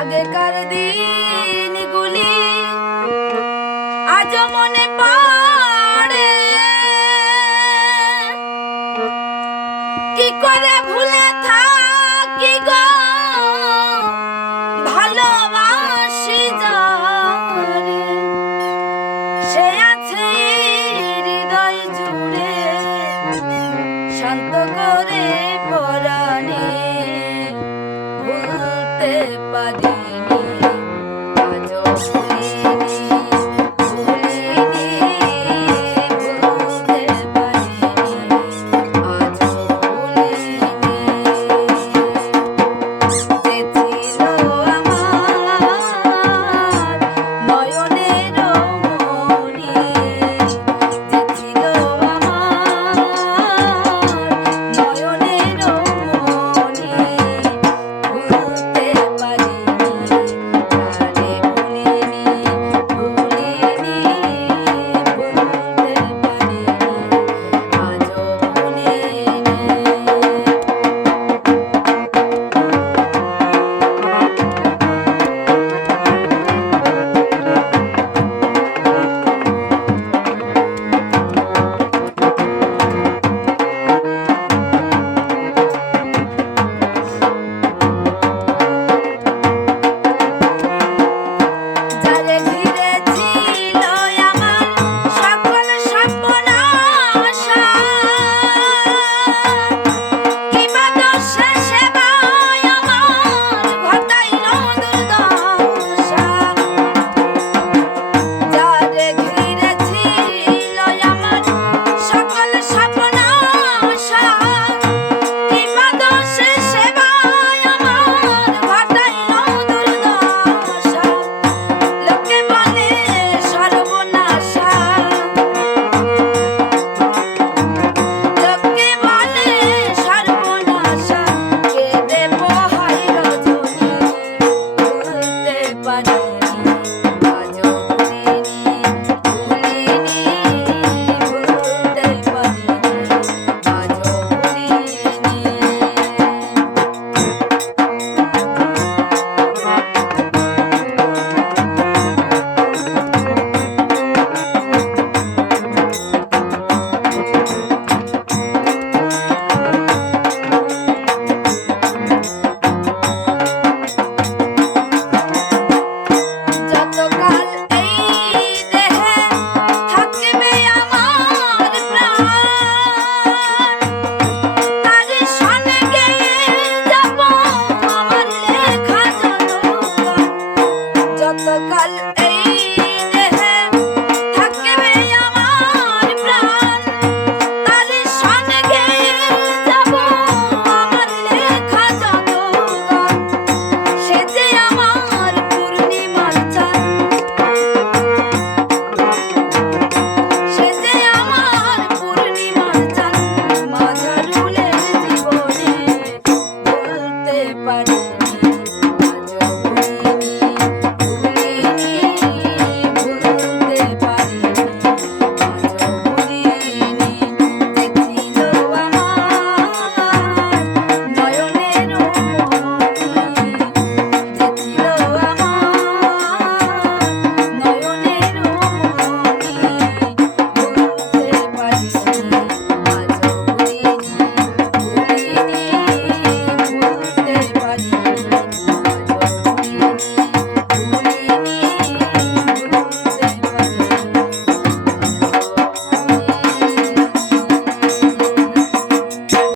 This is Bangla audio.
আগে কার দিন গুলি আজ মনে পড়ে। কি করে ভুলে থাকি গো? ভালোবাসি যারে। সে আছে হৃদয় জুড়ে, শান্ত করে পরাণী। পারিনি।